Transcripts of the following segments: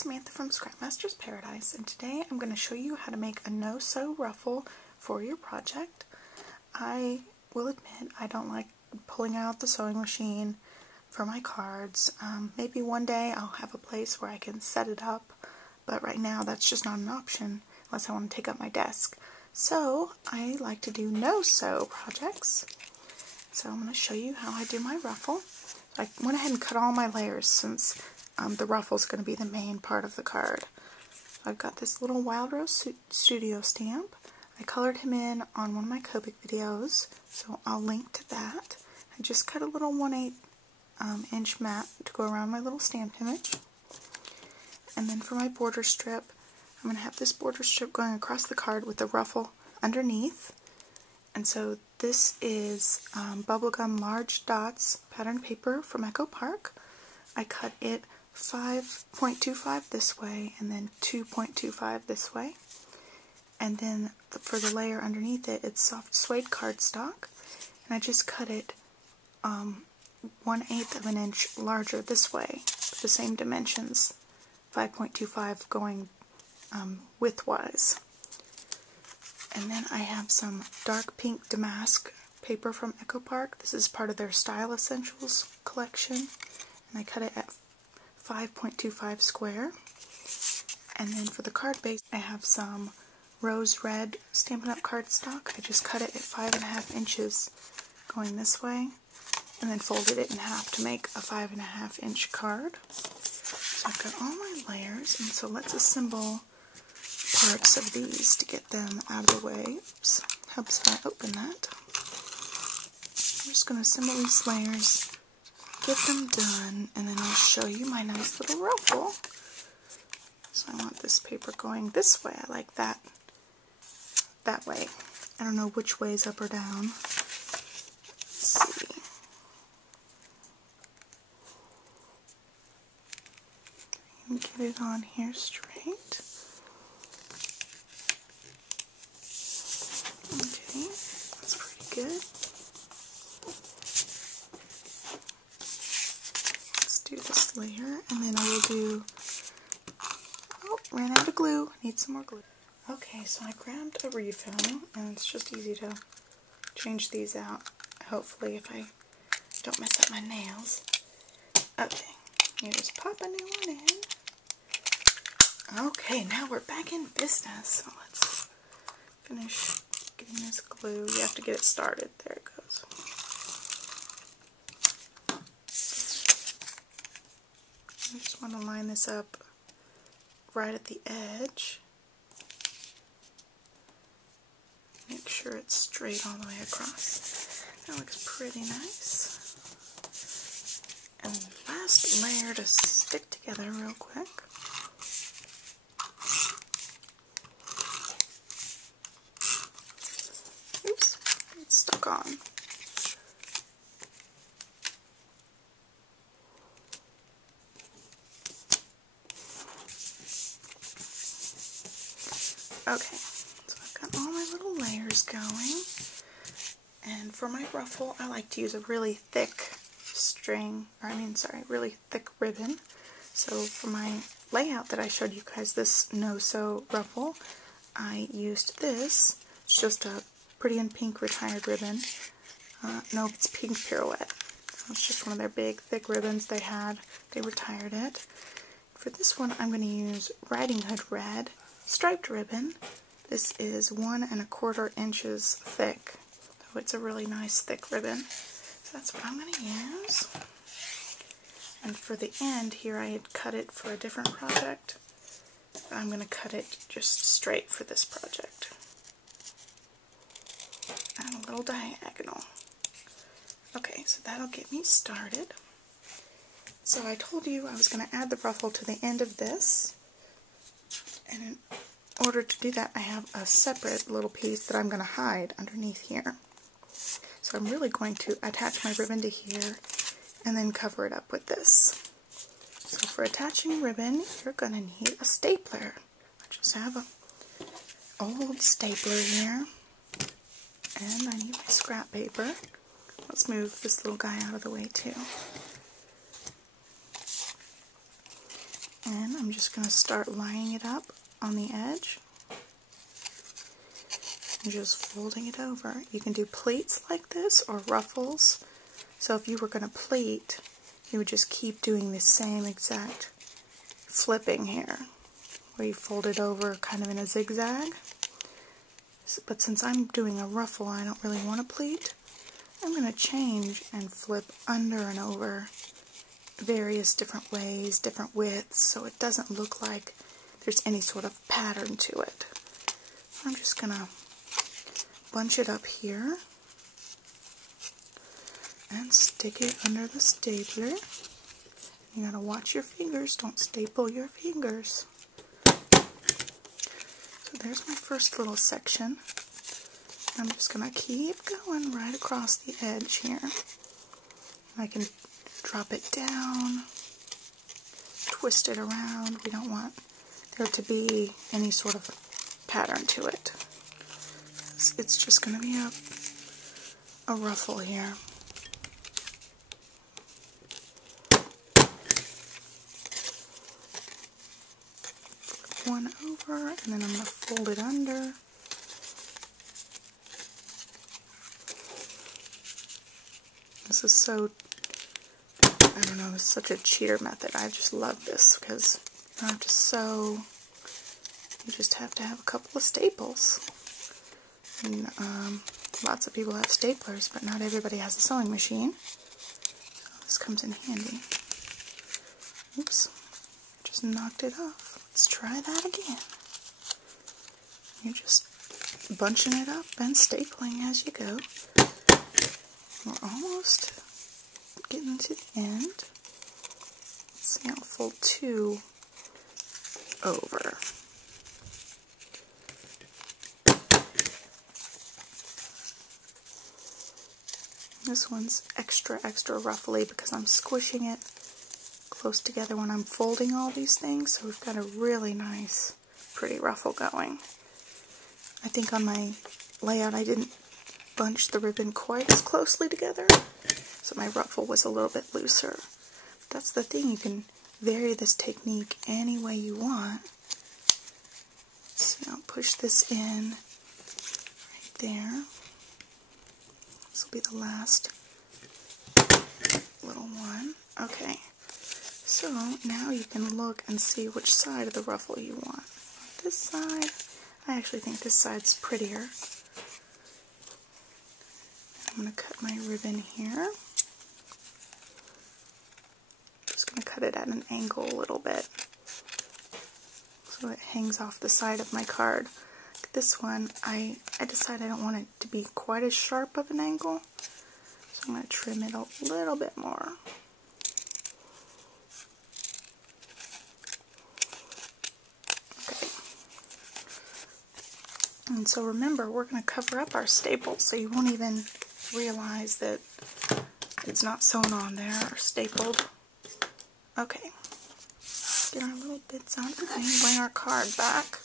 Samantha from Scrapmaster's Paradise, and today I'm going to show you how to make a no-sew ruffle for your project. I will admit I don't like pulling out the sewing machine for my cards. Maybe one day I'll have a place where I can set it up, but right now that's just not an option unless I want to take up my desk. So I like to do no-sew projects. So I'm going to show you how I do my ruffle. I went ahead and cut all my layers since the ruffle is going to be the main part of the card. I've got this little Wild Rose Studio stamp. I colored him in on one of my Copic videos, so I'll link to that. I just cut a little 1/8 inch mat to go around my little stamped image. And then for my border strip, I'm going to have this border strip going across the card with the ruffle underneath. And so this is bubblegum large dots pattern paper from Echo Park. I cut it 5.25 this way and then 2.25 this way. And then for the layer underneath it, it's soft suede cardstock. And I just cut it 1/8 of an inch larger this way, the same dimensions, 5.25 going widthwise. And then I have some dark pink damask paper from Echo Park. This is part of their Style Essentials collection. And I cut it at 5.25 square. And then for the card base, I have some rose red Stampin' Up! Cardstock. I just cut it at 5.5 inches going this way, and then folded it in half to make a 5.5 inch card. So I've got all my layers, and so let's assemble parts of these to get them out of the way. Oops, helps if I open that. I'm just going to assemble these layers, get them done, and then I'll show you my nice little ruffle. So I want this paper going this way. I like that way. I don't know which way is up or down. Let's see. And get it on here straight. Okay, that's pretty good. Let's do this layer, and then I will do... Oh, ran out of glue. Need some more glue. Okay, so I grabbed a refill, and it's just easy to change these out, hopefully, if I don't mess up my nails. Okay, you just pop a new one in. Okay, now we're back in business. So let's finish getting this glue. You have to get it started. There it goes. I just want to line this up right at the edge. Make sure it's straight all the way across. That looks pretty nice. And last layer to stick together real quick. Oops, it's stuck on. Okay. All my little layers going, and for my ruffle I like to use a really thick really thick ribbon. So for my layout that I showed you guys, this no-sew ruffle, I used this. It's just a Pretty in Pink retired ribbon. No, it's Pink Pirouette. It's just one of their big thick ribbons they had. They retired it. For this one I'm going to use Riding Hood Red striped ribbon. This is 1 1/4 inches thick, so it's a really nice thick ribbon. So that's what I'm going to use. And for the end here, I had cut it for a different project. I'm going to cut it just straight for this project. And a little diagonal. Okay, so that'll get me started. So I told you I was going to add the ruffle to the end of this. And in order to do that, I have a separate little piece that I'm going to hide underneath here. So I'm really going to attach my ribbon to here and then cover it up with this. So for attaching ribbon, you're going to need a stapler. I just have an old stapler here, and I need my scrap paper. Let's move this little guy out of the way too. And I'm just going to start lining it up on the edge and just folding it over. You can do pleats like this or ruffles. So if you were going to pleat, you would just keep doing the same exact flipping here, where you fold it over kind of in a zigzag. But since I'm doing a ruffle, I don't really want to pleat. I'm going to change and flip under and over various different ways, different widths, so it doesn't look like there's any sort of pattern to it. I'm just going to bunch it up here and stick it under the stapler. You gotta watch your fingers, don't staple your fingers. So there's my first little section. I'm just gonna keep going right across the edge here. I can drop it down, twist it around. We don't want there to be any sort of pattern to it. It's just going to be a ruffle here. Flip one over, and then I'm going to fold it under. This is so, I don't know, it's such a cheater method. I just love this because you don't have to sew. You just have to have a couple of staples. And lots of people have staplers, but not everybody has a sewing machine. So this comes in handy. Oops, just knocked it off. Let's try that again. You're just bunching it up and stapling as you go. We're almost getting to the end. Let's see, I'll fold two over. This one's extra ruffly because I'm squishing it close together when I'm folding all these things, so we've got a really nice, pretty ruffle going. I think on my layout I didn't bunch the ribbon quite as closely together, so my ruffle was a little bit looser. That's the thing, you can vary this technique any way you want. So I'll push this in right there. This will be the last little one. Okay, so now you can look and see which side of the ruffle you want. This side, I actually think this side's prettier. I'm going to cut my ribbon here. Just going to cut it at an angle a little bit so it hangs off the side of my card. This one, I decided I don't want it to be quite as sharp of an angle, so I'm going to trim it a little bit more. Okay. And so remember, we're going to cover up our staples, so you won't even realize that it's not sewn on there or stapled. Okay. Get our little bits out of the thing, bring our card back.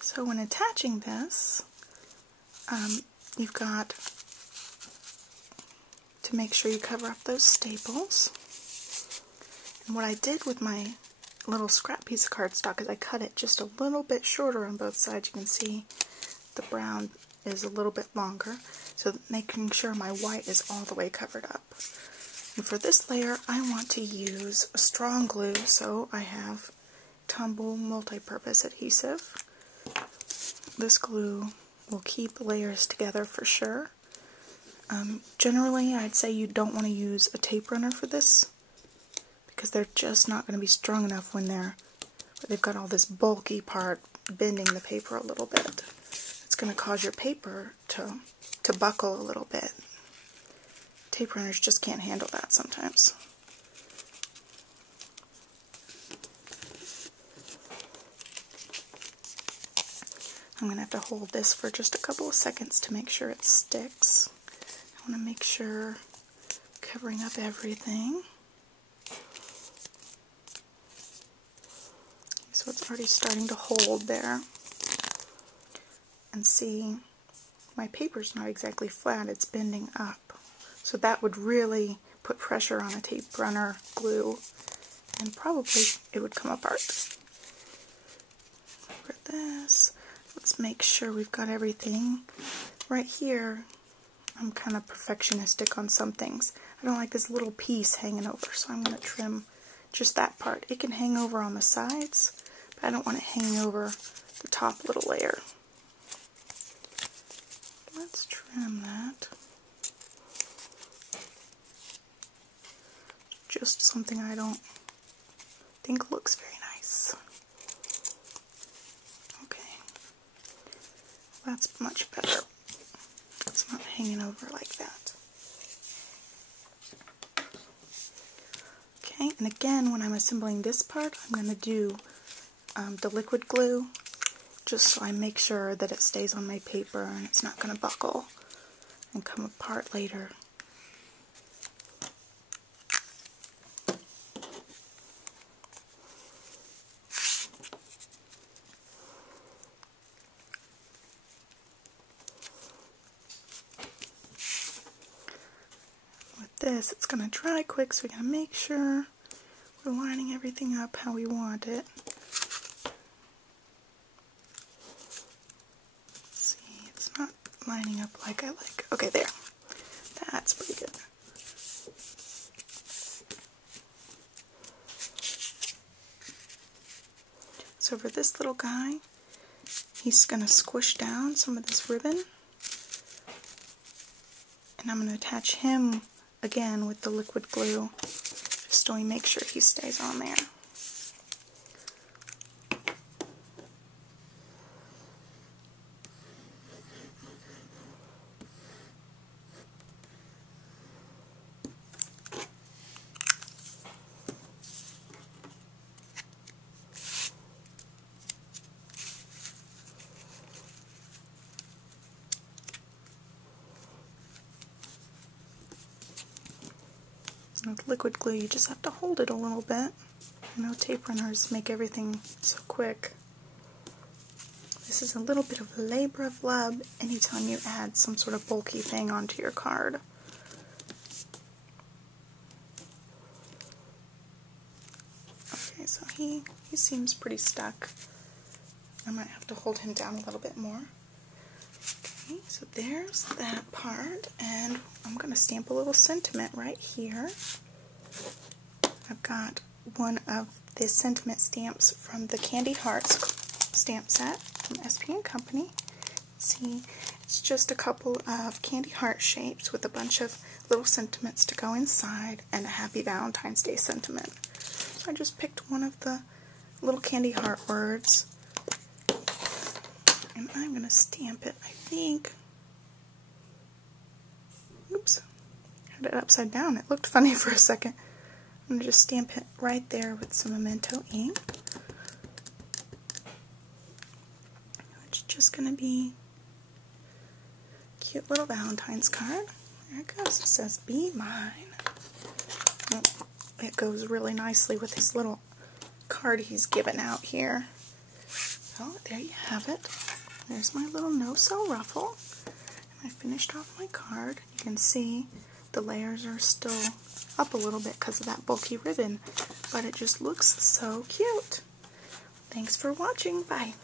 So when attaching this, you've got to make sure you cover up those staples. And what I did with my little scrap piece of cardstock is I cut it just a little bit shorter on both sides. You can see the brown is a little bit longer, so making sure my white is all the way covered up. And for this layer, I want to use a strong glue, so I have Tumble multi-purpose adhesive. This glue will keep layers together for sure. Generally, I'd say you don't want to use a tape runner for this because they're just not going to be strong enough when they've got all this bulky part bending the paper a little bit. It's going to cause your paper to buckle a little bit. Tape runners just can't handle that sometimes. I'm going to have to hold this for just a couple of seconds to make sure it sticks. I want to make sure covering up everything. So it's already starting to hold there. And see, my paper's not exactly flat, it's bending up. So that would really put pressure on a tape runner glue, and probably it would come apart. For this, let's make sure we've got everything. Right here, I'm kind of perfectionistic on some things. I don't like this little piece hanging over, so I'm going to trim just that part. It can hang over on the sides, but I don't want it hanging over the top little layer. Let's trim that. Just something I don't think looks very nice. Okay, that's much better. It's not hanging over like that. Okay, and again, when I'm assembling this part, I'm going to do the liquid glue, just so I make sure that it stays on my paper and it's not going to buckle and come apart later. This, it's going to dry quick, so we got to make sure we're lining everything up how we want it. Let's see, it's not lining up like I like. Okay, there. That's pretty good. So for this little guy, he's going to squish down some of this ribbon, and I'm going to attach him again with the liquid glue, just so we make sure he stays on there. With liquid glue, you just have to hold it a little bit. I know tape runners make everything so quick. This is a little bit of a labor of love anytime you add some sort of bulky thing onto your card. Okay, so he seems pretty stuck. I might have to hold him down a little bit more. Okay, so there's that part, and I'm going to stamp a little sentiment right here. I've got one of the sentiment stamps from the Candy Hearts stamp set from SP & Company. See, it's just a couple of candy heart shapes with a bunch of little sentiments to go inside and a Happy Valentine's Day sentiment. So I just picked one of the little candy heart words, and I'm going to stamp it, I think. Oops, had it upside down. It looked funny for a second. I'm going to just stamp it right there with some Memento ink. It's just going to be a cute little Valentine's card. There it goes. It says, "Be mine." It goes really nicely with this little card he's given out here. So there you have it. There's my little no-sew ruffle. And I finished off my card. You can see the layers are still up a little bit because of that bulky ribbon, but it just looks so cute. Thanks for watching. Bye.